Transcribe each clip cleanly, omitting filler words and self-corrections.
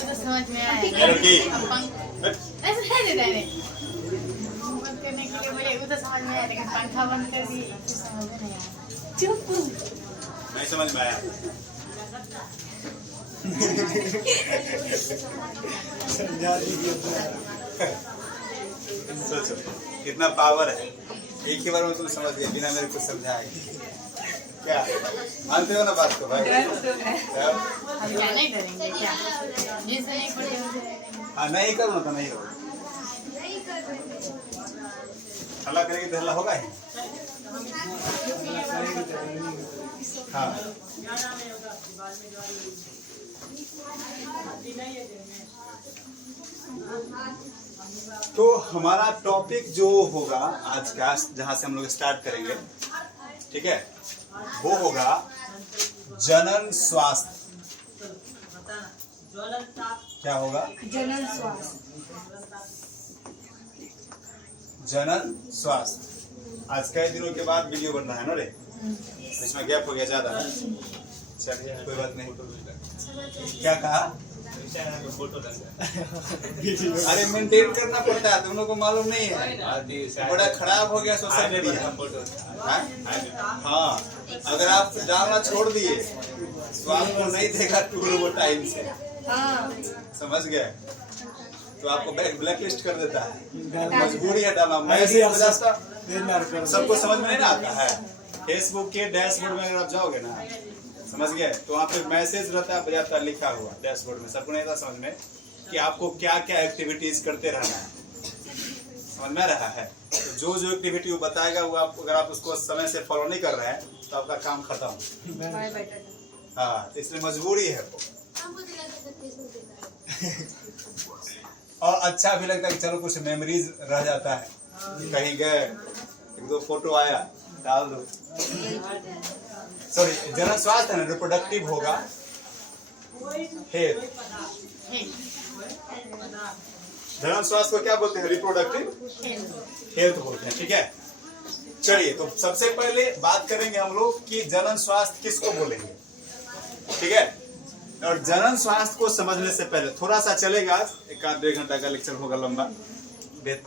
तो समझ में आया ऐसे नहीं देने बंद करने के लिए मुझे वो तो समझ में आया लेकिन पंखा बंद कर दी समझ में नहीं आया। चुप नहीं समझ में आया। सोचो कितना पावर है, एक ही बार में तुम समझ गए बिना मेरे को समझाए। क्या मानते हो ना बात को भाई? हम क्या नहीं करेंगे क्या जिससे नहीं पड़े हाँ नहीं करो तो नहीं होगा, हल्ला करेंगे तो हल्ला होगा ही। हाँ तो हमारा टॉपिक जो होगा आज का, जहाँ से हम लोग स्टार्ट करेंगे, ठीक है, वो होगा जनन स्वास्थ्य। क्या होगा? जनन स्वास्थ्य। जनन स्वास्थ्य। आज कई दिनों के बाद वीडियो बन रहा है ना रे, इसमें गैप हो गया ज्यादा। चलिए कोई बात नहीं। क्या कहा? अरे मेंटेन करना पड़ता है, तुम लोग को मालूम नहीं है, बड़ा खराब हो गया सोशल मीडिया। हाँ अगर आप डालना छोड़ दिए तो आपको नहीं देगा वो टाइम से, समझ गए? तो आपको ब्लैक लिस्ट कर देता है, मजबूरी है डालना। मैं सबको समझ में नहीं आता है। फेसबुक के डैशबोर्ड में अगर आप जाओगे ना, समझ गए, तो वहाँ पे मैसेज रहता है बजाता लिखा हुआ डैशबोर्ड में, सबको नहीं आता समझ में कि आपको क्या क्या एक्टिविटीज करते रहना है, समझ में रहा है? तो जो जो एक्टिविटी वो बताएगा वो आप, अगर आप उसको समय से फॉलो नहीं कर रहे हैं तो आपका काम खत्म। हाँ तो इसलिए मजबूरी है वो। और अच्छा भी लगता है कि चलो कुछ मेमोरीज रह जाता है, कहीं गए एक दो फोटो आया डाल दो। सॉरी जनन स्वास्थ्य है ना, रिप्रोडक्टिव होगा हेल्थ। जनन स्वास्थ्य को क्या बोलते हैं? रिप्रोडक्टिव हेल्थ बोलते हैं, ठीक है। चलिए तो सबसे पहले बात करेंगे हम लोग कि जनन स्वास्थ्य किसको बोलेंगे, ठीक है। और जनन स्वास्थ्य को समझने से पहले थोड़ा सा चलेगा, एक आध 1.5 घंटा का लेक्चर होगा लंबा,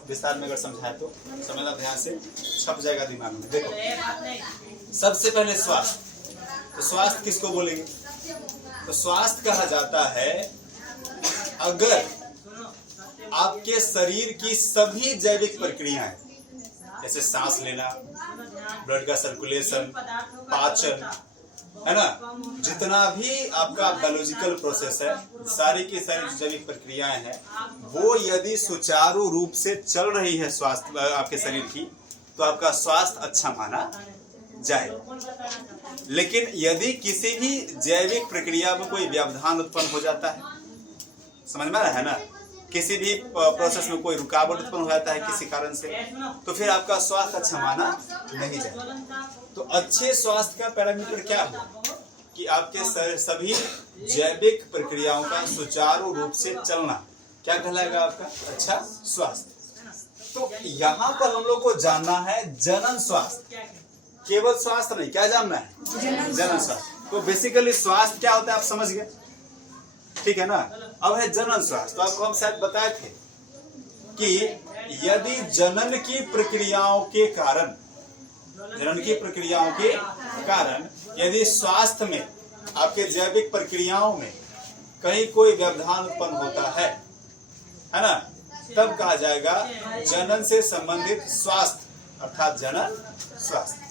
विस्तार में अगर समझाए तो समझना ध्यान से, छप जाएगा दिमाग में। देखो सबसे पहले स्वास्थ्य, तो स्वास्थ्य किसको बोलेंगे? तो स्वास्थ्य कहा जाता है अगर आपके शरीर की सभी जैविक प्रक्रियाएं, जैसे सांस लेना, ब्लड का सर्कुलेशन, पाचन, है ना, जितना भी आपका बायोलॉजिकल प्रोसेस है, सारी की सारी जैविक प्रक्रियाएं हैं, वो यदि सुचारू रूप से चल रही है स्वास्थ्य आपके शरीर की, तो आपका स्वास्थ्य अच्छा माना जाए। लेकिन यदि किसी भी जैविक प्रक्रिया में कोई व्यवधान उत्पन्न हो जाता है, समझ में आ रहा है ना, किसी भी प्रोसेस में कोई रुकावट उत्पन्न हो जाता है किसी कारण से, तो फिर आपका स्वास्थ्य अच्छा माना नहीं जाएगा। तो अच्छे स्वास्थ्य का पैरामीटर क्या हो कि आपके सभी जैविक प्रक्रियाओं का सुचारू रूप से चलना, क्या कहलाएगा आपका अच्छा स्वास्थ्य। तो यहाँ पर हम लोग को जानना है जनन स्वास्थ्य, केवल स्वास्थ्य नहीं, क्या जानना है? जनन स्वास्थ्य। तो बेसिकली स्वास्थ्य क्या होता है आप समझ गए, ठीक है ना। अब है जनन स्वास्थ्य। तो आपको हम शायद बताए थे कि यदि जनन की प्रक्रियाओं के कारण यदि स्वास्थ्य में, आपके जैविक प्रक्रियाओं में कहीं कोई व्यवधान उत्पन्न होता है ना, तब कहा जाएगा जनन से संबंधित स्वास्थ्य, अर्थात जनन स्वास्थ्य।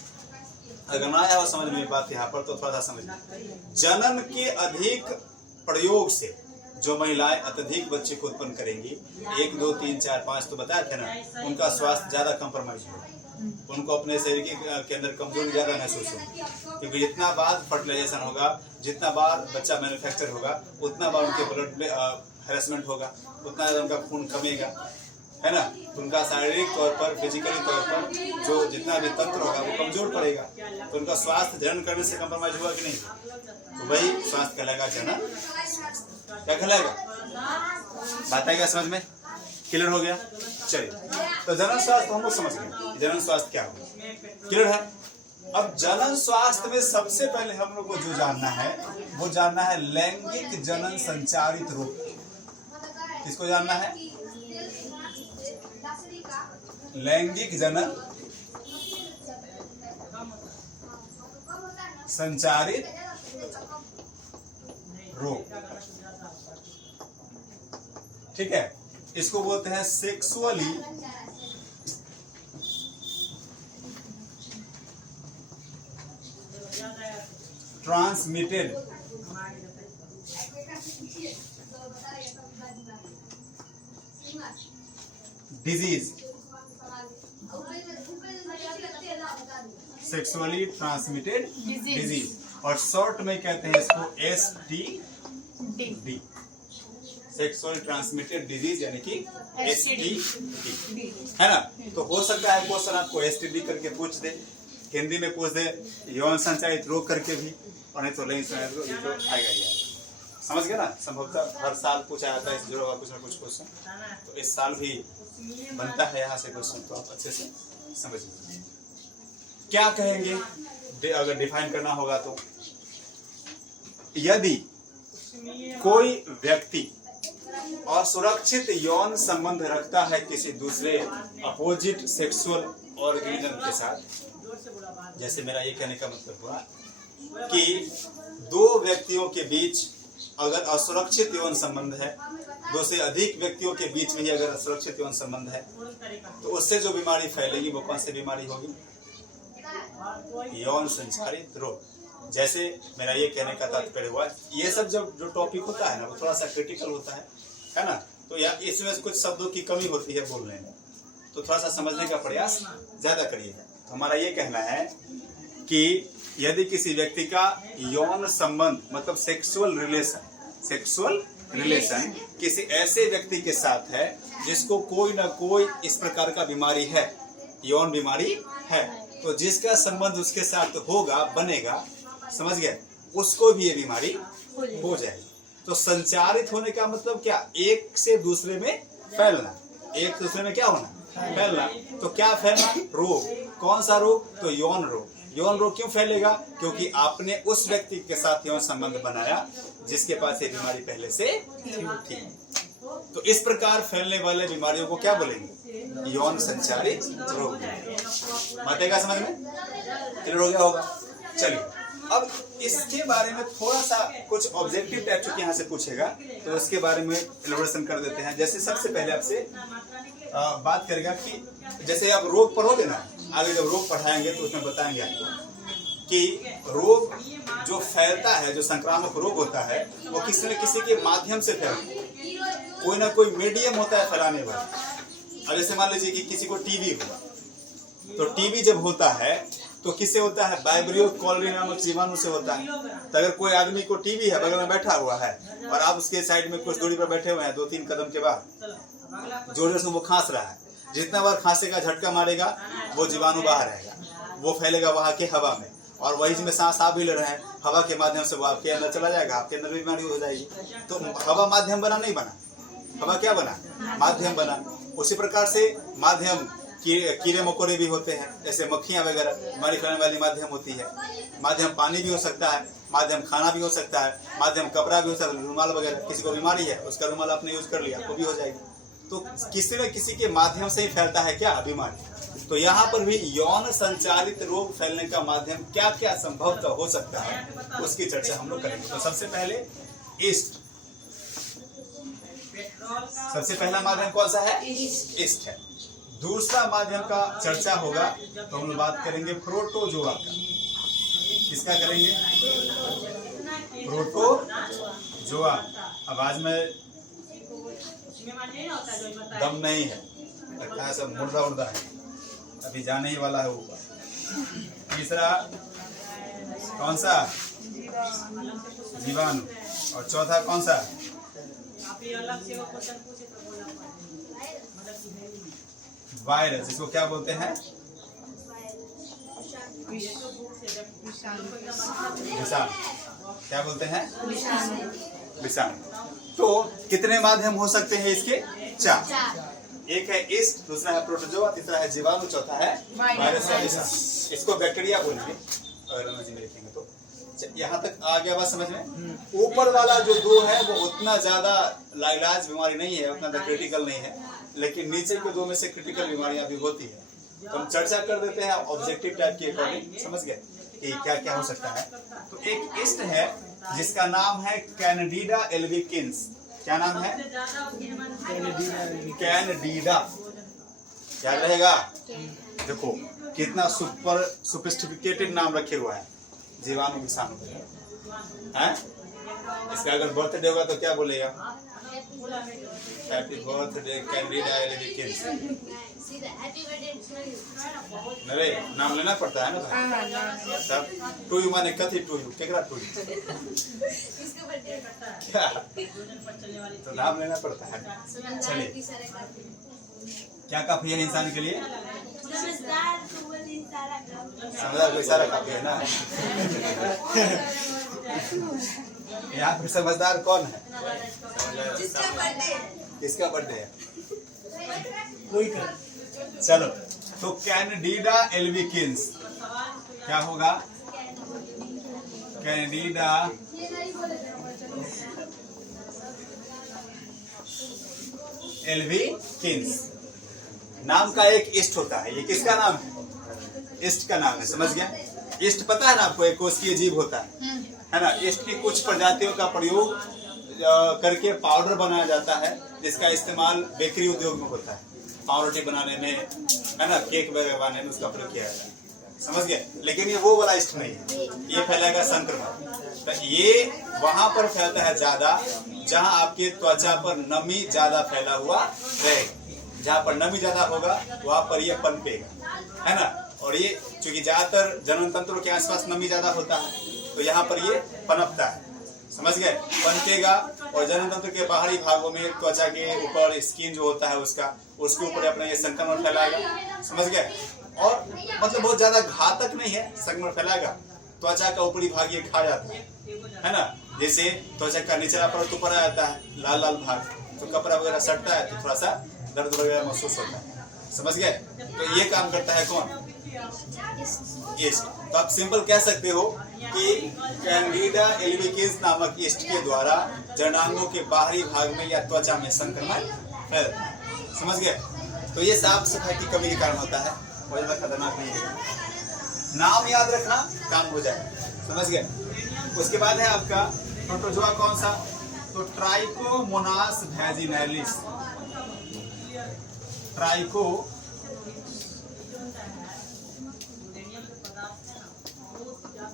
अगर ना आया हो समझ में बात यहाँ पर तो थोड़ा सा समझ। जनन के अधिक प्रयोग से जो महिलाएं अत्यधिक बच्चे को उत्पन्न करेंगी, 1, 2, 3, 4, 5 तो बताया थे ना, उनका स्वास्थ्य ज्यादा कम्प्रोमाइज होगा, उनको अपने शरीर के अंदर कमजोरी ज्यादा महसूस होगी, क्योंकि जितना बार फर्टिलाइजेशन होगा, जितना बार बच्चा मैन्युफैक्चर होगा, उतना बार उनके ब्लड में हैरेसमेंट होगा, उतना ज्यादा उनका खून कमेगा, है ना। उनका शारीरिक तौर पर, फिजिकली तौर पर जो जितना भी तंत्र होगा वो कमजोर पड़ेगा, तो उनका स्वास्थ्य जनन करने से कम्प्रोमाइज हुआ कि नहीं, तो वही स्वास्थ्य कहलाएगा जनन। क्या कहलाएगा? बात आएगा समझ में? क्लियर हो गया? चलिए तो जनन स्वास्थ्य हम लोग समझ गए, जनन स्वास्थ्य क्या होगा, क्लियर है। अब जनन स्वास्थ्य में सबसे पहले हम लोग को जो जानना है वो जानना है लैंगिक जनन संचारित रोग। किसको जानना है? लैंगिक जनन संचारित रोग, ठीक है। इसको बोलते हैं sexually transmitted disease, sexually transmitted disease, और शॉर्ट में कहते हैं इसको STD, सेक्सुअल ट्रांसमिटेड डिजीज, यानी कि STD, है ना। तो हो सकता है क्वेश्चन आपको STD करके पूछ दे, हिंदी में पूछ दे यौन संचारित रोग करके भी, और नहीं तो लैंगिक संचारित रोग, ये तो आएगा ही आएगा। समझ गया ना। संभवतः हर साल पूछा जाता है इससे जुड़ा हुआ कुछ ना कुछ क्वेश्चन, तो इस साल भी बनता है यहाँ से क्वेश्चन, तो आप अच्छे से समझिए। क्या कहेंगे अगर डिफाइन करना होगा तो? यदि कोई व्यक्ति असुरक्षित यौन संबंध रखता है किसी दूसरे अपोजिट सेक्सुअल ऑर्गेनिज्म के साथ, जैसे मेरा ये कहने का मतलब हुआ कि दो व्यक्तियों के बीच अगर असुरक्षित यौन संबंध है, दो से अधिक व्यक्तियों के बीच में ही अगर असुरक्षित यौन संबंध है, तो उससे जो बीमारी फैलेगी वो कौन सी बीमारी होगी? यौन संचारित रोग। जैसे मेरा ये कहने का तात्पर्य हुआ, ये सब जब जो टॉपिक होता है ना, वो थोड़ा सा क्रिटिकल होता है ना, तो या इसमें कुछ शब्दों की कमी होती है बोलने में, तो थोड़ा सा समझने का प्रयास ज्यादा करिए। तो हमारा ये कहना है कि यदि किसी व्यक्ति का यौन संबंध मतलब सेक्सुअल रिलेशन किसी ऐसे व्यक्ति के साथ है जिसको कोई ना कोई इस प्रकार का बीमारी है, यौन बीमारी है, तो जिसका संबंध उसके साथ होगा, बनेगा, समझ गए, उसको भी ये बीमारी हो जाएगी। तो संचारित होने का मतलब क्या? एक से दूसरे में फैलना, एक दूसरे में क्या होना? फैलना। तो क्या फैलना? रोग। कौन सा रोग? तो यौन रोग। यौन रोग क्यों फैलेगा? क्योंकि आपने उस व्यक्ति के साथ यौन संबंध बनाया जिसके पास ये बीमारी पहले से थी। तो इस प्रकार फैलने वाले बीमारियों को क्या बोलेंगे? यौन संचारित रोग। बातें का समझ में क्लियर हो गया होगा? चलिए, अब इसके बारे में थोड़ा सा कुछ ऑब्जेक्टिव टाइप चूंकि यहाँ से पूछेगा, तो उसके बारे में एलैबोरेशन कर देते हैं। जैसे सबसे पहले आपसे बात करेगा कि जैसे आप रोग पढ़ोगे ना, आगे जब रोग पढ़ाएंगे तो उसमें बताएंगे आपको कि रोग जो फैलता है, जो संक्रामक रोग होता है, वो किसी न किसी के माध्यम से फैलता है। कोई ना कोई मीडियम होता है फैलाने वाला। अब जैसे मान लीजिए कि किसी को टीबी हुआ, तो टीबी जब होता है तो किससे होता है? वाइब्रियो कॉलोरी नामक जीवाणु से होता है। तो अगर कोई आदमी को टीबी है, बगल में बैठा हुआ है और आप उसके साइड में कुछ दूरी पर बैठे हुए हैं, 2-3 कदम के बाद जोर जोर से वो खांस रहा है, जितना बार खांसे का झटका मारेगा वो जीवाणु बाहर आएगा, वो फैलेगा वहां के हवा में, और वही में सांस आप भी ले रहे हैं, हवा के माध्यम से वो आपके अंदर चला जाएगा, आपके अंदर भी बीमारी हो जाएगी। तो हवा माध्यम बना नहीं बना, हवा क्या बना? माध्यम बना। उसी प्रकार से माध्यम कीड़े मकोड़े भी होते हैं, जैसे मक्खियां वगैरह बीमारी फैलाने वाली माध्यम होती है। माध्यम पानी भी हो सकता है, माध्यम खाना भी हो सकता है, माध्यम कपड़ा भी हो सकता है, रुमाल वगैरह। किसी को बीमारी है, उसका रुमाल आपने यूज कर लिया, आपको भी हो जाएगी। तो किसी न किसी के माध्यम से ही फैलता है क्या? बीमारी। तो यहाँ पर भी यौन संचारित रोग फैलने का माध्यम क्या क्या संभवतः हो सकता है, उसकी चर्चा हम लोग करेंगे। तो सबसे पहले ईस्ट, सबसे पहला माध्यम कौन सा है? ईस्ट है। दूसरा माध्यम का चर्चा होगा तो हम लोग बात करेंगे प्रोटोजोआ का। किसका करेंगे? प्रोटोजोआ। आवाज में दम नहीं है, लगता है सब मुर्दा उर्दा है, अभी जाने ही वाला है ऊपर। तीसरा कौन सा? जीवाणु। और चौथा कौन सा? वायरस, जिसको क्या बोलते हैं? विषाणु। क्या बोलते हैं? विषाणु। तो कितने माध्यम हो सकते हैं इसके? 4। एक है ईस्ट, दूसरा है प्रोटोजोआ, तीसरा है जीवाणु, चौथा है वायरस या विषाणु। इसको बैक्टीरिया बोलेंगे अगर अंग्रेजी में लिखेंगे तो। यहाँ तक आ गया बात समझ में। ऊपर वाला जो 2 है वो उतना ज्यादा लाइलाज बीमारी नहीं है, उतना क्रिटिकल नहीं है, लेकिन नीचे के 2 में से क्रिटिकल बीमारियां भी होती है। तो हम चर्चा कर देते हैं ऑब्जेक्टिव टाइप के अकॉर्डिंग, समझ गए कि क्या क्या हो सकता है। तो एक ईस्ट है जिसका नाम है कैनडिडा एल्बिकिंस। क्या नाम है? कैनडिडा। क्या रहेगा? देखो कितना सुपर सोफिस्टिकेटेड नाम रखे हुआ है जीवाणु विषाणु है। इसका अगर बर्थडे होगा तो क्या बोलेगा? Happy birthday Candida albicans. अरे नाम लेना पड़ता है ना भाई। सब टू यू माने कथी टू यू केकरा टू यू क्या तो नाम लेना पड़ता है। चलिए क्या काफी है इंसान के लिए? समझदार को इशारा काफी है ना। यहाँ पर समझदार कौन है? किसका बर्थडे है? चलो तो कैनडिडा एल्बिकिंस क्या होगा? कैनडिडा एल्बिकिंस नाम का एक ईस्ट होता है। ये किसका नाम है? ईस्ट का नाम है, समझ गया। ईस्ट पता है ना आपको, एक कोशिकीय जीव होता है ना। ईस्ट की कुछ प्रजातियों का प्रयोग करके पाउडर बनाया जाता है, जिसका इस्तेमाल बेकरी उद्योग में होता है, पावरोटी बनाने में, है ना, केक वगैरह बनाने में उसका प्रयोग किया जाता है, समझ गए। लेकिन ये वो वाला ईस्ट नहीं है, ये फैलाएगा संक्रमण। तो ये वहां पर फैलता है ज्यादा जहां आपके त्वचा पर नमी ज्यादा फैला हुआ रहेगा। जहां पर नमी ज्यादा होगा वहां पर ये पनपेगा, है ना। और ये चूंकि ज्यादातर जनन तंत्र के आसपास नमी ज्यादा होता है तो यहाँ पर ये पनपता है, समझ गए, पनपेगा। और जनन तंत्र के बाहरी भागों में त्वचा के ऊपर स्किन जो होता है उसके ऊपर अपना ये संक्रमण फैलाएगा, समझ गए। और मतलब बहुत ज्यादा घातक नहीं है, संक्रमण फैलाएगा, त्वचा का ऊपरी भाग ये खा जाता है ना। जैसे त्वचा का निचला परत ऊपर आ जाता है, लाल लाल भाग, तो कपड़ा वगैरह सटता है तो थोड़ा सा दर्द वगैरह महसूस होता है, समझ गए। तो ये काम करता है कौन? ईस्ट। तो आप सिंपल कह सकते हो कि कैनडिडा एल्बिकिंस नामक ईस्ट के द्वारा जननांगों के बाहरी भाग में या त्वचा में संक्रमण फैलता है, समझ गए। तो ये साफ सफाई की कमी के कारण होता है, बहुत ज्यादा खतरनाक नहीं है। नाम याद रखना, काम हो जाए, समझ गए। उसके बाद है आपका प्रोटोजोआ कौन सा? तो ट्राइकोमोनास वैजिनैलिस।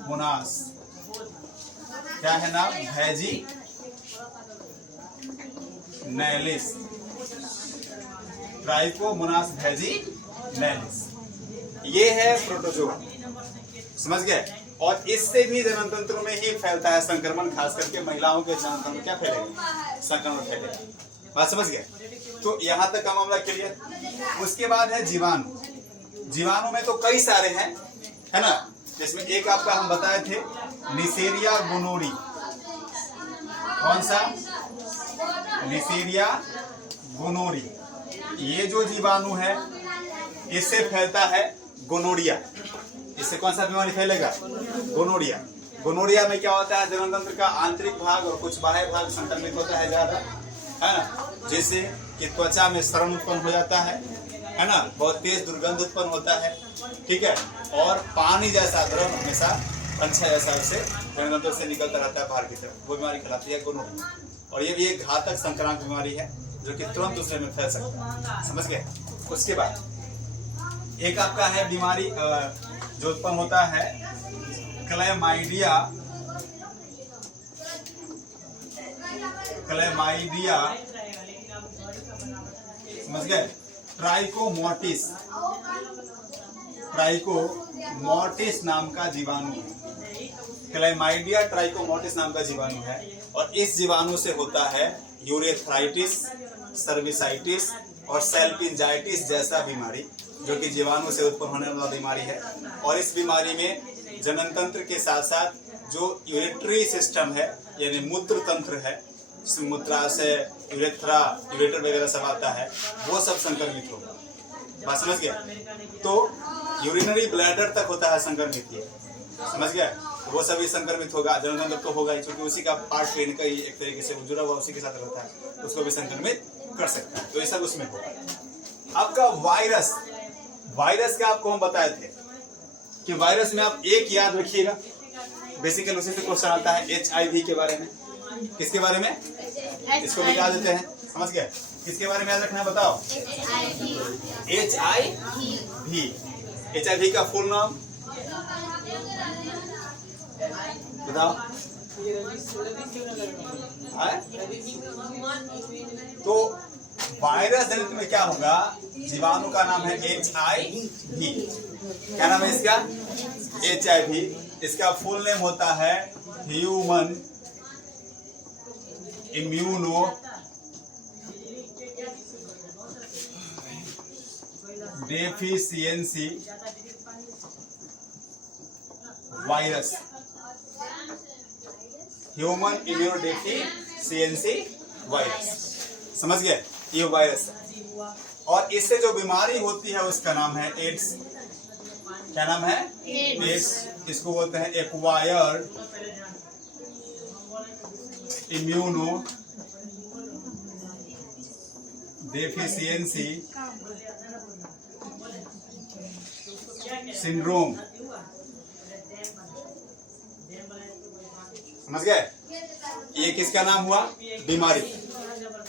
मोनास क्या है नाम? वैजिनैलिस। ट्राइकोमोनास वैजिनैलिस ये है प्रोटोजोआ, समझ गए। और इससे भी जनन तंत्र में ही फैलता है संक्रमण, खास करके महिलाओं के जनन तंत्र क्या फैलेगा? संक्रमण फैलेगा, बात समझ गए। तो यहाँ तक का मामला क्लियर। उसके बाद है जीवाणु। जीवाणु में तो कई सारे हैं, है ना, जिसमें एक आपका हम बताए थे निसेरिया गोनोरी। कौन सा? निसेरिया गोनोरी। ये जो जीवाणु है इससे फैलता है गोनोरिया। इससे कौन सा बीमारी फैलेगा? गोनोरिया। गोनोरिया में क्या होता है? जनन तंत्र का आंतरिक भाग और कुछ बाह्य भाग संक्रमित होता है ज्यादा, है ना, जिससे कि त्वचा में सड़न उत्पन्न हो जाता है ना, बहुत तेज दुर्गंध उत्पन्न होता है, ठीक है। और पानी जैसा द्रव हमेशा पंछा जैसा उससे जनन तंत्र से निकलता रहता है बाहर की तरफ, वो बीमारी कहलाती है गोनोरिया। और ये भी एक घातक संक्रामक बीमारी है जो कि तुरंत दूसरे में फैल सकता है, समझ गए। उसके बाद एक आपका है बीमारी जो उत्पन्न होता है क्लैमाइडिया। समझ गए। ट्राइकोमोटिस नाम का जीवाणु है। क्लैमाइडिया ट्राइकोमोटिस नाम का जीवाणु है और इस जीवाणु से होता है यूरेथ्राइटिस, सर्विसाइटिस और सेल्पिंजाइटिस जैसा बीमारी, जो कि जीवाणु से उत्पन्न होने वाला बीमारी है। और इस बीमारी में जनन तंत्र के साथ साथ जो यूरेटरी सिस्टम है यानी मूत्र तंत्र है, मूत्राशय, यूरेटर वगैरह सब आता है, वो सब संक्रमित होगा, बात समझ गया। तो यूरिनरी ब्लैडर तक होता है संक्रमित, ये समझ गया। वो सभी संक्रमित होगा, जनन तंत्र तो होगा ही, क्योंकि उसी का पार्ट ट्रेन का ही एक तरीके से जुड़ा हुआ उसी के साथ रहता है, उसको भी संक्रमित कर सकता है। तो ये सब उसमें होगा। आपका वायरस, वायरस का आपको हम बताए थे कि वायरस में आप एक याद रखिएगा, बेसिकली उसी से क्वेश्चन आता है HIV के बारे में। किसके बारे में? इसको मिटा देते हैं, समझ गए? किसके बारे में याद रखना है बताओ? HIV का फुल नाम बताओ। तो वायरस जनित में क्या होगा? जीवाणु का नाम है HIV। क्या नाम है इसका? HIV। इसका फुल नेम होता है human immuno deficiency virus. Human immuno deficiency virus, समझ गए? ये वायरस है और इससे जो बीमारी होती है उसका नाम है एड्स। क्या नाम है? एड्स। इसको बोलते हैं एक्वायर्ड इम्यूनो डेफिशिएंसी सिंड्रोम। समझ गए? ये किसका नाम हुआ? बीमारी।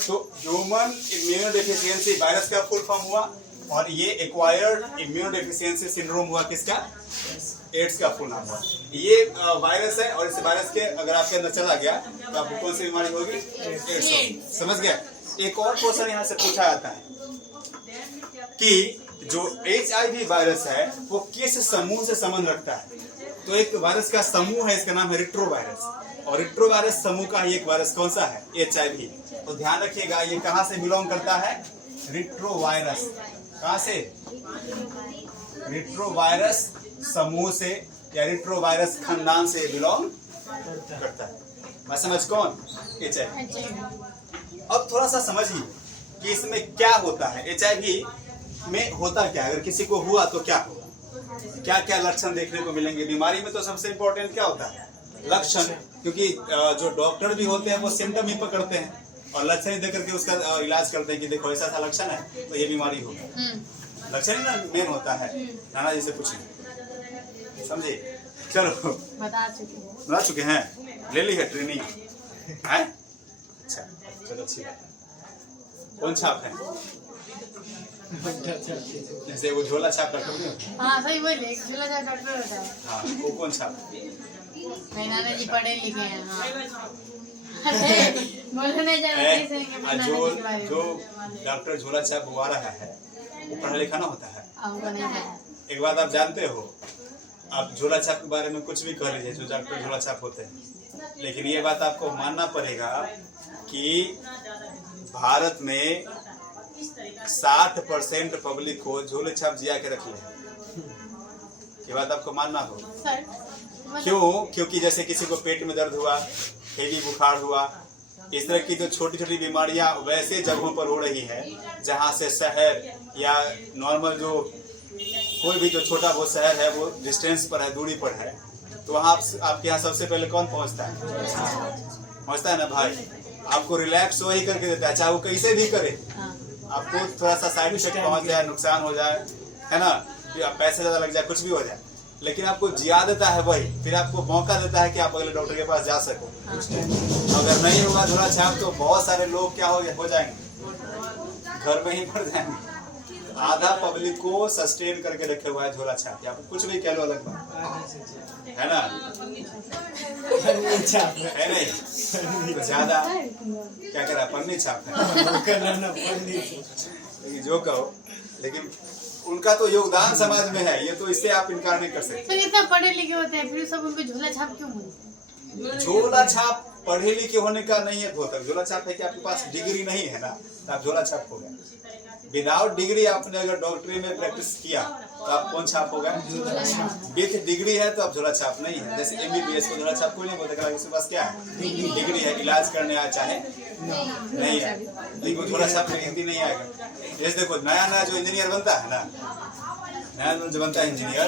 तो ह्यूमन इम्यूनो डेफिशिएंसी वायरस का फुल फॉर्म हुआ और ये एक्वायर्ड इम्यूनो डेफिशिएंसी सिंड्रोम हुआ किसका? एड्स का फुल नाम हुआ। ये वायरस है और इस वायरस के अगर आपके अंदर चला गया तो आपको कौन सी बीमारी होगी? एड्स होगी। समझ गया? एक और क्वेश्चन यहाँ से पूछा जाता है कि जो HIV वायरस है वो किस समूह से संबंध रखता है? तो एक वायरस का समूह है, इसका नाम है रिट्रोवायरस, और रिट्रोवायरस समूह का ही एक वायरस कौन सा है? HIV। तो ध्यान रखिएगा ये कहाँ से बिलोंग करता है? रिट्रोवायरस। कहाँ से? रिट्रोवायरस समूह से या रिट्रोवायरस खानदान से बिलोंग करता है। मैं समझ कौन? HIV। अब थोड़ा सा समझिए कि इसमें क्या होता है। HIV में होता क्या है? अगर किसी को हुआ तो क्या होगा? क्या क्या लक्षण देखने को मिलेंगे? बीमारी में तो सबसे इंपॉर्टेंट क्या होता है? लक्षण, क्योंकि जो डॉक्टर भी होते हैं वो सिम्टम ही पकड़ते हैं और लक्षण ही देख करके उसका इलाज करते हैं कि देखो ऐसा सा लक्षण है तो ये बीमारी होगी। लक्षण ही ना मेन होता है। नाना जी से पूछिए, समझे? चलो बता चुके हैं, ले ली है ट्रेनिंग है? अच्छा चलो अच्छी बात। कौन छाप है? जैसे वो झोला छाप डॉक्टर। हाँ सही बोले, झोला छाप डॉक्टर होता है। हाँ वो कौन छाप? मेरे नाना जी पढ़े लिखे हैं। हाँ बोलने जाना जो डॉक्टर झोला छाप हुआ रहा है वो पढ़ा लिखा ना होता है। एक बात आप जानते हो, आप झोला छाप के बारे में कुछ भी कह लीजिए, जो डॉक्टर झोला छाप होते हैं, लेकिन ये बात आपको मानना पड़ेगा कि भारत में 60% पब्लिक को झोले छाप जिया के रख ले। ये बात आपको मानना हो। क्यों? क्योंकि जैसे किसी को पेट में दर्द हुआ, हेवी बुखार हुआ, इस तरह की जो छोटी छोटी बीमारियां वैसे जगहों पर हो रही है जहां से शहर या नॉर्मल जो कोई भी जो छोटा बहुत शहर है वो डिस्टेंस पर है, दूरी पर है, तो वहाँ आपके यहाँ सबसे पहले कौन पहुँचता है? पहुँचता है ना भाई। आपको रिलैक्स वही करके देता है, चाहे वो कैसे भी करे। आपको थोड़ा सा साइड इफेक्ट पहुँच जाए, नुकसान हो जाए, है ना, पैसे ज्यादा लग जाए, कुछ भी हो जाए, लेकिन आपको जिया देता है वही, फिर आपको मौका देता है कि आप अगले डॉक्टर के पास जा सको। अगर नहीं होगा झोला छाप तो बहुत सारे लोग क्या हो जाएंगे, घर में ही मर जाएंगे। आधा पब्लिक को सस्टेन करके रखे हुआ है झोला छाप। या कुछ भी कह लो, अलग बात है ना, है नहीं तो ज्यादा क्या करा, पन्नी छाप है जो कहो, लेकिन उनका तो योगदान समाज में है, ये तो इससे आप इनकार नहीं कर सकते। तो इतना पढ़े लिखे होते हैं फिर सब उनको झोला छाप क्यों बोलते हैं? झोला छाप पढ़े लिखे होने का नहीं है धोतक। झोला छाप है कि आपके पास डिग्री नहीं है ना, तो आप झोला छाप हो गए। विदाउट डिग्री आपने अगर डॉक्टरी में प्रैक्टिस किया तो आप कौन छाप हो गए? विथ डिग्री है तो आप झोला छाप नहीं है। जैसे MBBS को झोला छाप कोई नहीं बोलता, उसके पास क्या है? डिग्री है, इलाज करने आया चाहे नहीं है, लेकिन झोला छाप में हिंदी नहीं आएगा। जैसे देखो नया जो इंजीनियर बनता है ना, नया जो बनता है इंजीनियर,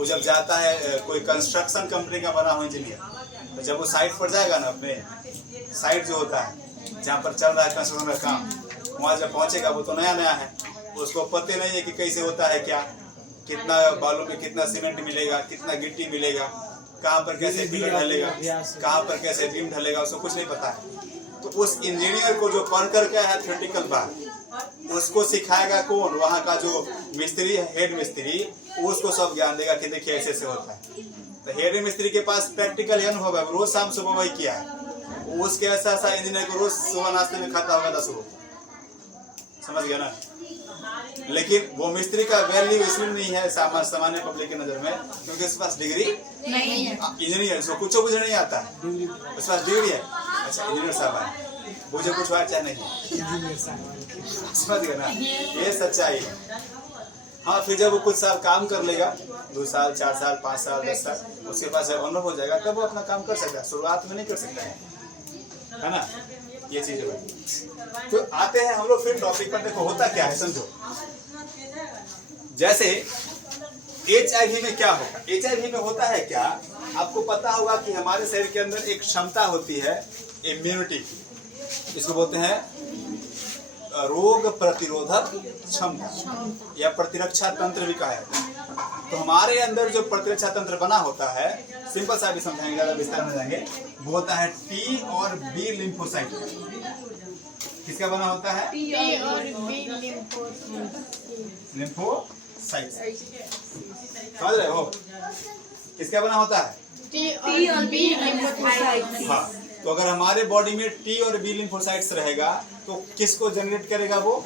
वो जब जाता है कोई कंस्ट्रक्शन कंपनी का बना हुआ इंजीनियर, तो जब वो साइट पर जाएगा ना, अपने साइट जो होता है जहाँ पर चल रहा है कंस्ट्रक्शन का काम, वहाँ जब पहुँचेगा वो तो नया नया है, उसको पता नहीं है कि कैसे होता है, क्या कितना बालू में कितना सीमेंट मिलेगा, कितना गिट्टी मिलेगा, कहाँ पर कैसे पिलर ढलेगा, कहाँ पर कैसे बीम ढलेगा, उसको कुछ नहीं पता है। तो उस इंजीनियर को जो पढ़ करके आया थ्योरेटिकल बात, उसको सिखाएगा कौन? वहाँ का जो मिस्त्री है, हेड मिस्त्री, उसको सब ज्ञान देगा कि देखिए ऐसे ऐसे होता है। तो हेड मिस्त्री के पास प्रैक्टिकल अनुभव है, रोज शाम सुबह वही किया है, उसके ऐसा ऐसा इंजीनियर को रोज सुबह नाश्ते में खाता होगा 10 रुपये, समझ गया ना। लेकिन वो मिस्त्री का वैल्यू इसलिए नहीं है सामान्य पब्लिक की नजर में, क्योंकि उसके पास डिग्री नहीं है, इंजीनियर, उसको कुछ नहीं आता है, उसके पास डिग्री है। अच्छा इंजीनियर साहब है, मुझे कुछ और चाहे नहीं, समझ गया ना, ये सच्चाई है। हाँ, फिर जब वो कुछ साल काम कर लेगा, 2 साल 4 साल 5 साल 10 साल, उसके पास अनुभव हो जाएगा, तब वो अपना काम कर सकता है, शुरुआत में नहीं कर सकता है ना। ये चीज है। तो आते हैं हम लोग फिर टॉपिक पर। देखो होता क्या है, समझो। जैसे HIV में क्या होगा, HIV में होता है क्या, आपको पता होगा कि हमारे शरीर के अंदर एक क्षमता होती है इम्यूनिटी की, इसको बोलते हैं रोग प्रतिरोधक क्षमता या प्रतिरक्षा तंत्र भी कहा जाता है। तो हमारे अंदर जो प्रतिरक्षा तंत्र बना होता है, सिंपल सा भी समझाएंगे, ज्यादा विस्तार में जाएंगे, वो होता है T और B लिम्फोसाइट। किसका बना होता है? T और B लिम्फोसाइट। समझ रहे हो? किसका बना होता है? T और B लिम्फोसाइट। हाँ, तो अगर हमारे बॉडी में T और B लिम्फोसाइट्स रहेगा तो किसको जनरेट करेगा? वो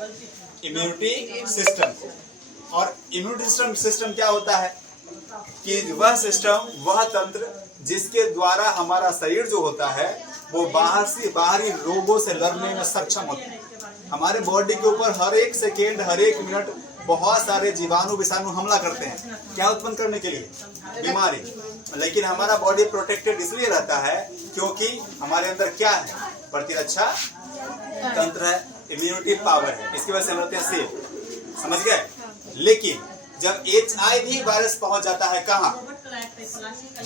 इम्यूनिटी सिस्टम को। और इम्यूनिटी सिस्टम क्या होता है कि वह सिस्टम, वह तंत्र जिसके द्वारा हमारा शरीर जो होता है वो बाहरी रोगों से लड़ने में सक्षम होता है। हमारे बॉडी के ऊपर हर एक सेकेंड, हर एक मिनट बहुत सारे जीवाणु विषाणु हमला करते हैं, क्या उत्पन्न करने के लिए? बीमारी। लेकिन हमारा बॉडी प्रोटेक्टेड इसलिए रहता है क्योंकि हमारे अंदर क्या है? प्रतिरक्षा तंत्र है, इम्यूनिटी पावर है, इसकी वजह से हम रहते हैं सेफ। समझ गए? लेकिन जब HIV वायरस पहुंच जाता है कहाँ?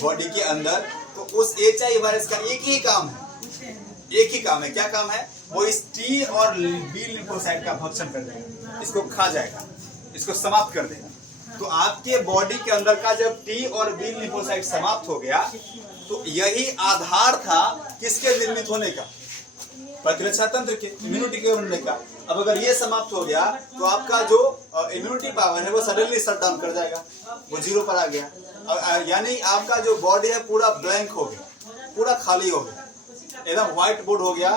बॉडी के अंदर, तो उस HIV वायरस का एक ही काम है, क्या काम है? वो इस T और B लिम्फोसाइट का भक्षण कर देगा, इसको खा जाएगा, इसको समाप्त कर देगा। तो आपके बॉडी के अंदर का जब T और B लिम्फोसाइट समाप्त हो गया, तो यही आधार था किसके निर्मित होने का? प्रतिरक्षा तंत्र के, इम्यूनिटी के बनने का। अब अगर ये समाप्त हो गया तो आपका जो इम्यूनिटी पावर है वो सडनली शट डाउन कर जाएगा, वो 0 पर आ गया। यानी आपका जो बॉडी है पूरा ब्लैंक हो गया, पूरा खाली हो गया, एकदम व्हाइट बोर्ड हो गया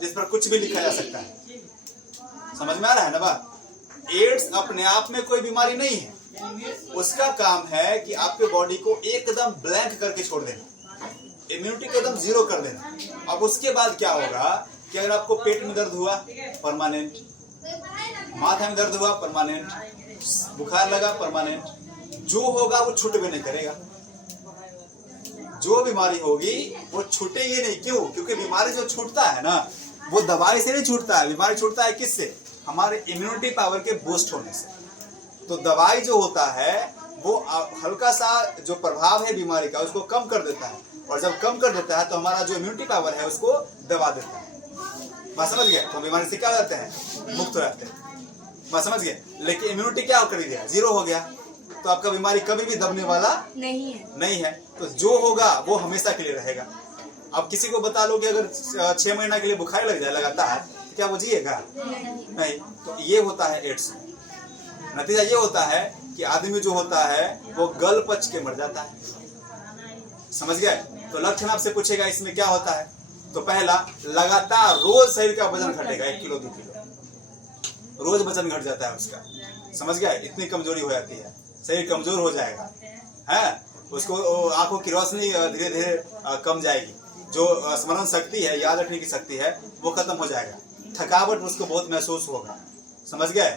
जिस पर कुछ भी लिखा जा सकता है। समझ में आ रहा है ना बात? एड्स अपने आप में कोई बीमारी नहीं है, उसका काम है कि आपके बॉडी को एकदम ब्लैंक करके छोड़ देना, इम्यूनिटी को एकदम 0 कर देना। अब उसके बाद क्या होगा कि अगर आपको पेट में दर्द हुआ परमानेंट, माथा में दर्द हुआ परमानेंट, बुखार लगा परमानेंट, जो होगा वो छूट भी नहीं करेगा। जो बीमारी होगी वो छूटेगी नहीं। क्यों? क्योंकि बीमारी जो छूटता है ना, वो दवाई से नहीं छूटता है, बीमारी छूटता है किससे? हमारे इम्यूनिटी पावर के बूस्ट होने से। तो दवाई जो होता है वो हल्का सा जो प्रभाव है बीमारी का उसको कम कर देता है, और जब कम कर देता है तो हमारा जो इम्यूनिटी पावर है उसको दबा देता है। बात समझ गए? तो बीमारी से क्या हो जाते हैं? मुक्त हो जाते हैं। बात समझ गए? लेकिन इम्यूनिटी क्या कर दिया? 0 हो गया, तो आपका बीमारी कभी भी दबने वाला नहीं है। तो जो होगा वो हमेशा के लिए रहेगा। अब किसी को बता लो कि अगर 6 महीना के लिए बुखार लग जाए लगातार, तो क्या वो जिएगा? नहीं। तो ये होता है एड्स। नतीजा ये होता है कि आदमी जो होता है वो गल पच के मर जाता है। समझ गए? तो लक्षण आपसे पूछेगा इसमें क्या होता है, तो पहला, लगातार रोज शरीर का वजन घटेगा, 1 किलो 2 किलो रोज वजन घट जाता है उसका। समझ गए? इतनी कमजोरी हो जाती है, शरीर कमजोर हो जाएगा है, उसको आंखों की रोशनी धीरे धीरे कम जाएगी, जो स्मरण शक्ति है, याद रखने की शक्ति है, वो खत्म हो जाएगा, थकावट उसको बहुत महसूस होगा। समझ गए?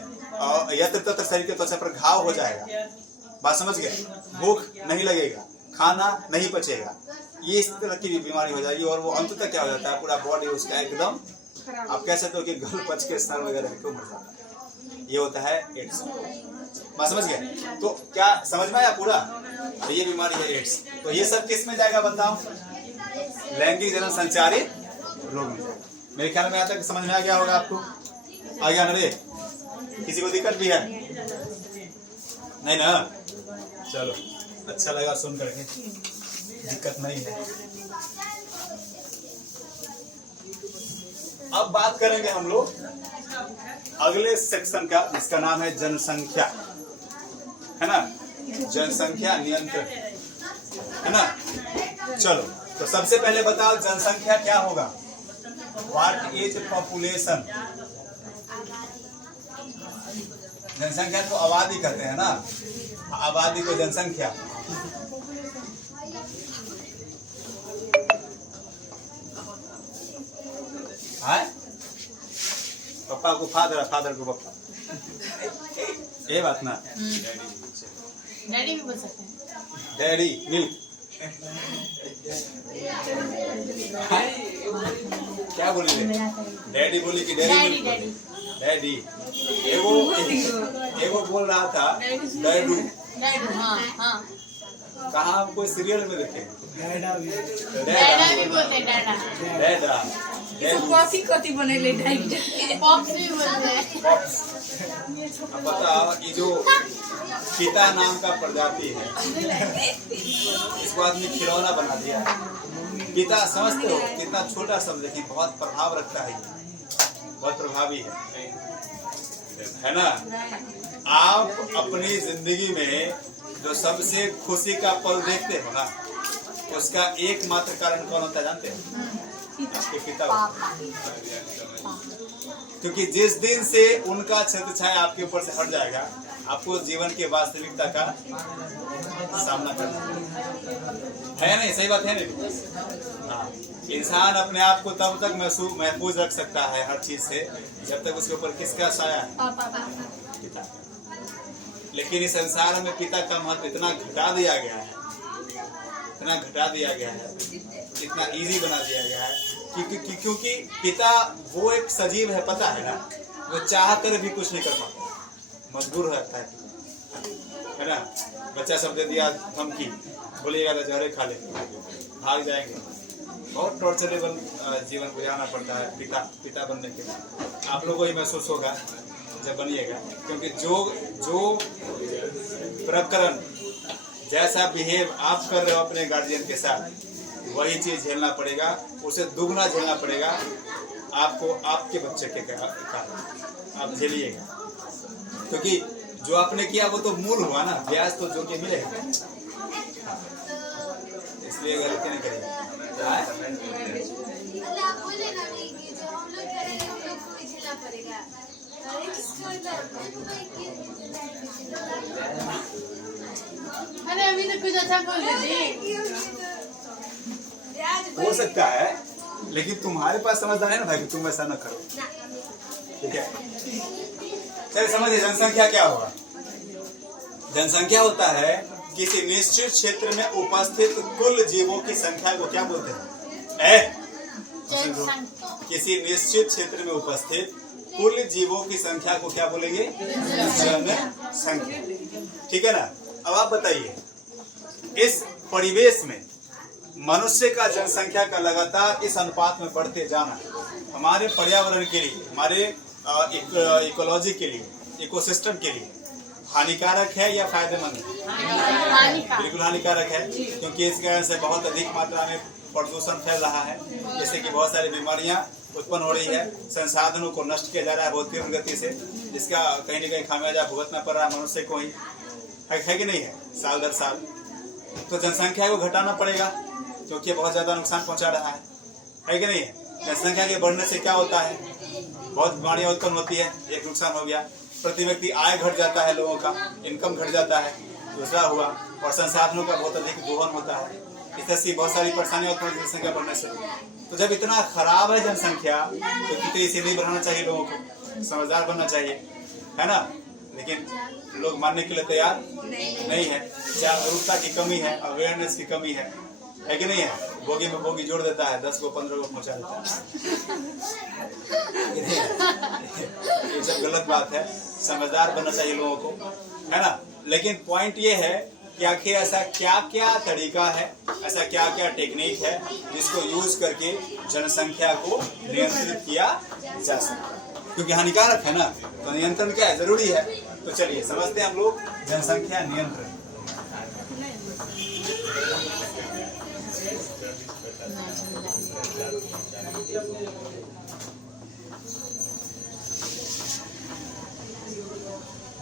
यत्र तत्र शरीर के त्वचा पर घाव हो जाएगा। बात समझ गए? भूख नहीं लगेगा, खाना नहीं पचेगा, ये इस तरह की बीमारी हो जाएगी। और वो अंततः क्या हो जाता है, पूरा बॉडी उसका एकदम, आप कह सकते हो कि गल पच के सर वगैरह क्यों मर जाता है। ये होता है एड्स। बात समझ गए? तो क्या समझ में आया पूरा? तो ये बीमारी है एड्स। तो ये सब किस में जाएगा बताओ? लैंगिक जनन संचारित रोग में। मेरे ख्याल में यहाँ तक समझ में आ गया होगा आपको। आ गया ना रे? किसी को दिक्कत भी है? नहीं ना? चलो, अच्छा लगा सुन करके। दिक्कत नहीं है। अब बात करेंगे हम लोग अगले सेक्शन का, जिसका नाम है जनसंख्या, है ना? जनसंख्या नियंत्रण, है ना? चलो, तो सबसे पहले बताओ जनसंख्या क्या होगा? What is population? जनसंख्या को आबादी कहते हैं ना, आबादी को जनसंख्या। है पप्पा को फादर, फादर को पप्पा, ये बात ना। डैडी भी बोल सकते हैं। डैडी मिल्क, क्या बोली रे? डैडी बोली कि daddy daddy milk? Daddy daddy. एगो बोल रहा था डैडू। डैडू, हाँ हाँ। कहाँ हम कोई सीरियल में देखे? डैडा भी बोलते हैं, डैडा। डैडा, डैडू। कॉफी कॉफी बनेले पॉप्स भी बोलते हैं। अब बताओ, ये जो पिता नाम का प्रजाति है, इसको आदमी खिलौना बना दिया है। पिता समझते हो कितना छोटा शब्द, लेकिन बहुत प्रभाव रखता है, बहुत प्रभावी है ना? आप अपनी जिंदगी में जो सबसे खुशी का पल देखते हो ना, उसका एकमात्र कारण कौन होता है जानते हो? आपके पिता। क्योंकि जिस दिन से उनका छत्र छाया आपके ऊपर से हट जाएगा, आपको जीवन की वास्तविकता का सामना करना है। नहीं, सही बात है नहीं? हाँ, इंसान अपने आप को तब तक महफूज रख सकता है हर चीज से जब तक उसके ऊपर किसका साया है? पिता। लेकिन इस संसार में पिता का महत्व इतना घटा दिया गया है, इतना घटा दिया गया है, इतना इजी बना दिया गया है, क्योंकि पिता वो एक सजीव है, पता है ना? वो चाह कर भी कुछ नहीं कर पाता, मजबूर रहता है ना? बच्चा सब दे दिया धमकी, बोलिएगा तो जहरे खा ले, भाग जाएंगे। बहुत टॉर्चरेबल जीवन गुजारना पड़ता है पिता बनने के लिए। आप लोगों को ही महसूस होगा जब बनिएगा, क्योंकि जो प्रकरण, जैसा बिहेव आप कर रहे हो अपने गार्जियन के साथ, वही चीज झेलना पड़ेगा, उसे दुगना झेलना पड़ेगा आपको, आपके बच्चे के कारण आप झेलिएगा। क्योंकि जो आपने किया वो तो मूल हुआ ना, ब्याज तो जो के मिलेगा। इसलिए गलती नहीं करिए। अरे अभी तो कुछ अच्छा बोल रही। हो सकता है, लेकिन तुम्हारे पास समझदार है ना भाई कि तुम ऐसा न करो, ठीक है? चलिए समझिए, जनसंख्या क्या होगा? जनसंख्या होता है किसी निश्चित क्षेत्र में उपस्थित कुल जीवों की संख्या को क्या बोलते हैं? किसी निश्चित क्षेत्र में उपस्थित कुल जीवों की संख्या को क्या बोलेंगे? जनसंख्या, ठीक है ना? अब आप बताइए, इस परिवेश में मनुष्य का जनसंख्या का लगातार इस अनुपात में बढ़ते जाना हमारे पर्यावरण के लिए, हमारे इकोलॉजी के लिए, इकोसिस्टम के लिए हानिकारक है या फायदेमंद है? बिल्कुल हानिकारक है, क्योंकि इस कारण से बहुत अधिक मात्रा में प्रदूषण फैल रहा है, जैसे कि बहुत सारी बीमारियां उत्पन्न हो रही है, संसाधनों को नष्ट किया जा रहा है बहुत तीव्र गति से, जिसका कहीं न कहीं खामियाजा भुगतना पड़ रहा है मनुष्य को ही, है कि नहीं है? साल दर साल। तो जनसंख्या को घटाना पड़ेगा, क्योंकि बहुत ज्यादा नुकसान पहुंचा रहा है कि नहीं है? जनसंख्या के बढ़ने से क्या होता है? बहुत बीमारियां उत्पन्न होती है, एक नुकसान हो गया। प्रति व्यक्ति आय घट जाता है, लोगों का इनकम घट जाता है, दूसरा हुआ, और संसाधनों का बहुत अधिक दोहन होता है। इस तरह से बहुत सारी परेशानियां उत्पन्न जनसंख्या बढ़ने से। तो जब इतना खराब है जनसंख्या, तो कितनी इसे नहीं बढ़ाना चाहिए, लोगों को समझदार बनना चाहिए, है ना? लेकिन लोग मानने के लिए तैयार नहीं है। जागरूकता की कमी है, अवेयरनेस की कमी है, है कि नहीं है? बोगी में बोगी जोड़ देता है, 10 को 15 को पहुंचा देता है। ये सब गलत बात है, समझदार बनना चाहिए लोगों को, है ना। लेकिन पॉइंट ये है कि आखिर ऐसा क्या क्या तरीका है, ऐसा क्या क्या टेक्निक है जिसको यूज करके जनसंख्या को नियंत्रित किया जा सकता है, क्योंकि हानिकारक है ना, तो नियंत्रण क्या है, जरूरी है। तो चलिए समझते हैं हम लोग जनसंख्या नियंत्रण।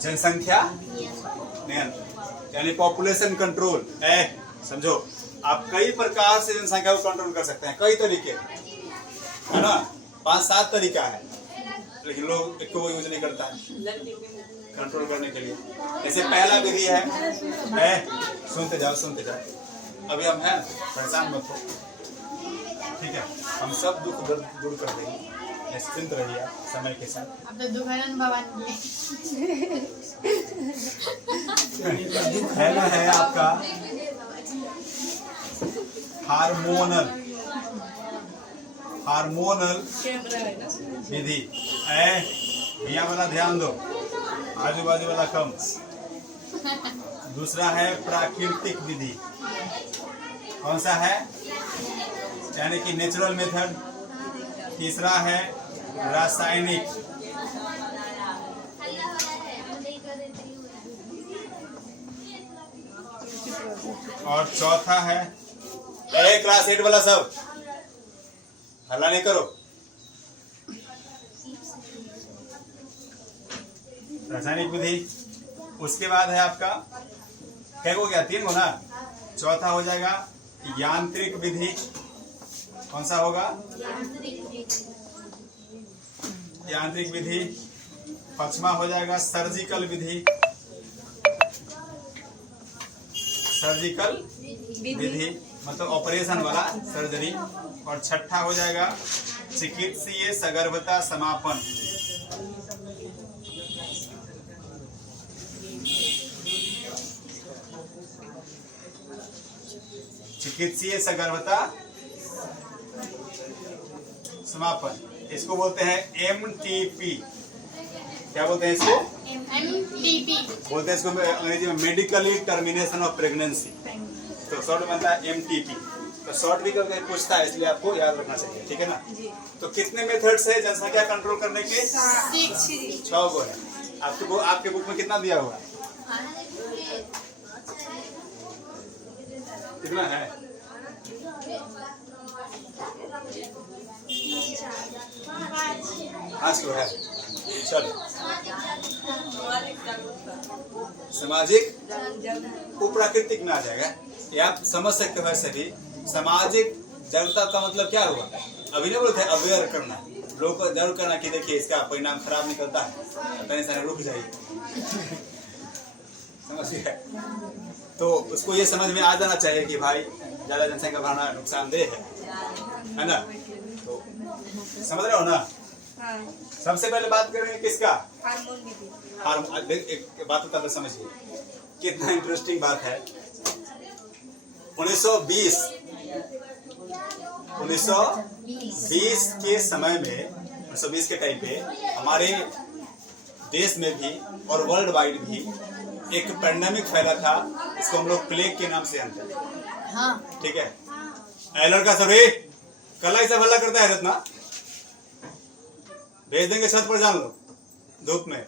जनसंख्या नियंत्रण यानी पॉपुलेशन कंट्रोल है। समझो, आप कई प्रकार से जनसंख्या को कंट्रोल कर सकते हैं, कई तरीके, है ना, 5-7 तरीका है, लेकिन लोग एक को यूज नहीं करता है कंट्रोल करने के लिए। जैसे पहला विधि है सुनते जाओ, अभी हम हैं, परेशान मत हो, ठीक है, हम सब दुख दर्द दूर कर देंगे, निश्चिंत रहिए समय के साथ। अब तो दुखनन भवन पहला है आपका हार्मोनल विधि। भैया वाला ध्यान दो, आजू बाजू वाला कम। दूसरा है प्राकृतिक विधि। कौन सा है? यानी कि नेचुरल मेथड। तीसरा है रासायनिक। और चौथा है, क्लास 8 वाला सब हल्ला नहीं करो, रासायनिक विधि। उसके बाद है आपका क्या हो गया, 3 गो ना, चौथा हो जाएगा यांत्रिक विधि। कौन सा होगा? यांत्रिक विधि। पांचवा हो जाएगा सर्जिकल विधि, मतलब ऑपरेशन वाला, सर्जरी। और छठा हो जाएगा चिकित्सीय सगर्भता समापन। चिकित्सीय सगर्भता समापन, इसको बोलते हैं MTP। क्या बोलते हैं इसको? MTP बोलते हैं इसको अंग्रेजी में मेडिकली टर्मिनेशन ऑफ प्रेगनेंसी, तो शॉर्ट में बनता है MTP। तो शॉर्ट भी करके पूछता है, इसलिए आपको याद रखना चाहिए, ठीक है ना। तो कितने मेथड्स है जनसंख्या कंट्रोल करने के? 6 को है। आपके बुक में कितना दिया हुआ है? कितना है? 5 को है। चलो, सामाजिक प्राकृतिक में आ जाएगा, ये आप समझ सकते हो। ऐसे भी सामाजिक जागरूकता का मतलब क्या हुआ? अभी नहीं बोलते अवेयर करना, लोगों को जागरूक करना कि देखिए इसका परिणाम खराब निकलता है, परेशानी रुक जाएगी, समझ गए? तो उसको ये समझ में आ जाना चाहिए कि भाई ज्यादा जनसंख्या बढ़ाना नुकसानदेह है ना। तो समझ रहे हो ना? सबसे पहले बात करेंगे किसका? हार्मोन। एक बात होता है, समझिए कितना इंटरेस्टिंग बात है। 1920 के समय में, 1920 के टाइम पे हमारे देश में भी और वर्ल्ड वाइड भी एक पैंडेमिक फैला था, इसको हम लोग प्लेग के नाम से जानते हैं। हाँ। ठीक है, लड़का सब रे कल ऐसा हल्ला करता है रत्ना, भेज देंगे छत पर, जान लो धूप में,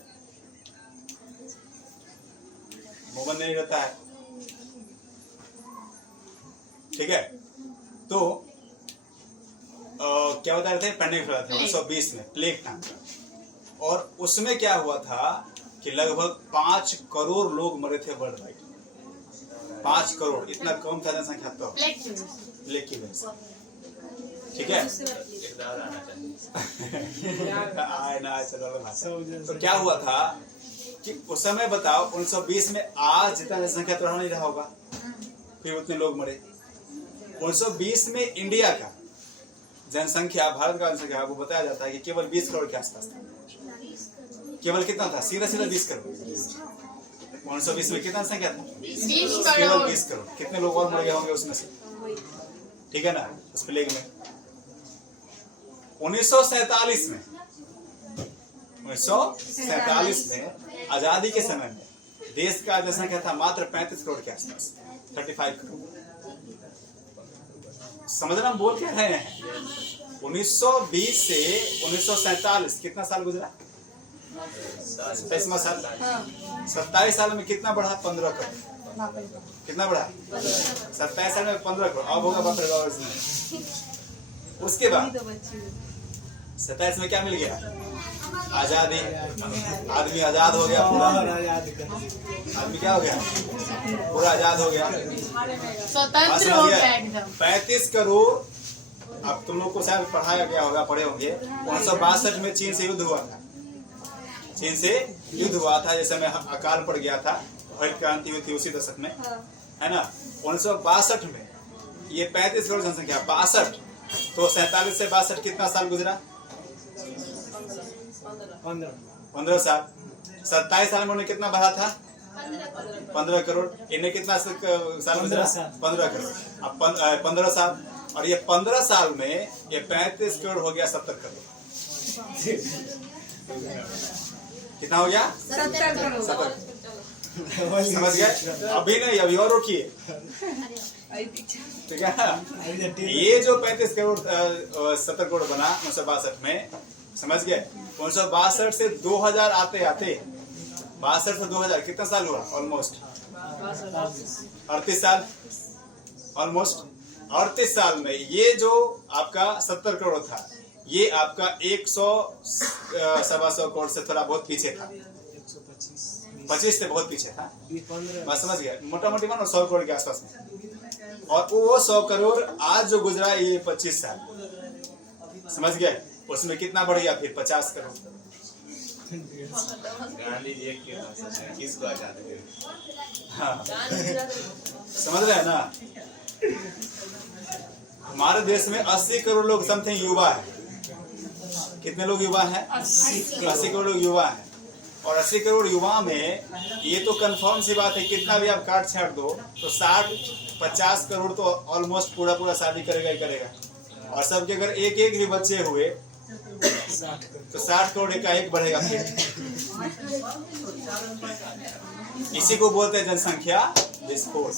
मोमन नहीं रहता है, ठीक है। तो क्या बता रहे थे? पैंडेमिक फैला था 1920 में, प्लेग था। और उसमें क्या हुआ था कि लगभग 5 करोड़ लोग मरे थे वर्ल्ड वाइड। 5 करोड़, इतना कम था जनसंख्या तो प्लेग की वजह से, ठीक है। तो क्या हुआ था कि उस समय बताओ 1920 में, आज जितना जनसंख्या तो नहीं रहा होगा, फिर उतने लोग मरे। 1920 में इंडिया का जनसंख्या, भारत का जनसंख्या वो बताया जाता है कि केवल 20 करोड़ के आसपास था। केवल कितना था? सीधा 20 करोड़। 1920 में कितना संख्या था? केवल 20 करोड़। कितने लोग और मर गए होंगे उसमें से? ठीक है ना, स्पेलिंग में 1947 में आजादी के समय में देश का जनसंख्या था मात्र 35 करोड़ के आसपास, 35 करोड़। समझना हम बोल क्या रहे हैं? 1920 से 1947 कितना साल गुजरा? 27वां साल। 27 साल में कितना बढ़ा? 15 करोड़। कितना बढ़ा? 27 साल में 15 करोड़। अब होगा 15 में। उसके बाद 27 में क्या मिल गया? आजादी। आदमी आजाद हो गया पूरा। आदमी क्या हो गया? पूरा आजाद हो गया, स्वतंत्र हो गया एकदम। 35 करोड़। अब तुम लोग को शायद पढ़ाया गया होगा, पढ़े होंगे 1962 में चीन से युद्ध हुआ था। चीन से युद्ध हुआ था, जैसे में अकाल पड़ गया था, हरित क्रांति हुई थी उसी दशक में, है ना। 1962 में ये 35 करोड़ जनसंख्या, 62 तो 47 से 62 कितना साल गुजरा? 15 साल। 27 साल में उन्हें कितना बढ़ा था? 15 करोड़। इन्हें कितना साल गुजरा? 15 करोड़। अब 15 साल, और ये 15 साल में ये 35 करोड़ हो गया 70 करोड़। कितना हो गया? 70 करोड़। 70। समझ गए? अभी नहीं, अभी और रोकिए, ठीक है। ये जो 35 करोड़ 70 करोड़ बना 1962 में, समझ गए? 1962 से 2000 आते आते 62 से 2000 कितना साल हुआ? ऑलमोस्ट 38 साल। ऑलमोस्ट 38 साल में ये जो आपका 70 करोड़ था, ये आपका 100-125 करोड़ से थोड़ा बहुत पीछे था। 25 से बहुत पीछे था, बस समझ गया। मोटा मोटी मानो 100 करोड़ के आसपास में। और वो 100 करोड़ आज जो गुजरा ये 25 साल, समझ गए? उसमें कितना बढ़ गया फिर? 50 करोड़। गांधी जी किसको आजाद करे? हाँ, समझ रहे हैं ना। हमारे देश में 80 करोड़ लोग समथिंग युवा है। कितने लोग युवा हैं? 80 करोड़ लोग युवा हैं। और 80 करोड़ युवा में ये तो कंफर्म सी बात है, कितना भी आप काट छाट दो तो 60-50 करोड़ तो ऑलमोस्ट पूरा शादी करेगा ही करेगा। और सबके अगर एक एक भी बच्चे हुए तो 60 करोड़ एकाएक बढ़ेगा फिर। इसी को बोलते हैं जनसंख्या विस्फोट।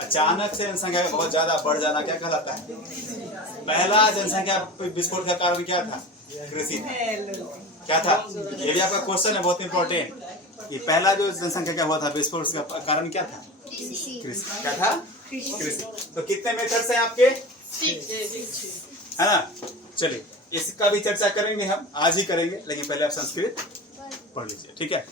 अचानक से जनसंख्या बहुत ज्यादा बढ़ जाना क्या कहलाता है? पहला जनसंख्या विस्फोट का कारण क्या था? कृषि था। क्या था? ये भी आपका क्वेश्चन है, बहुत इंपॉर्टेंट। ये पहला जो जनसंख्या क्या हुआ था विस्फोट का कारण क्या था? कृषि। क्या था? कृषि। तो कितने मेथड्स हैं आपके? है ना। चलिए इसका भी चर्चा करेंगे हम, आज ही करेंगे, लेकिन पहले आप संस्कृत पढ़ लीजिए, ठीक है।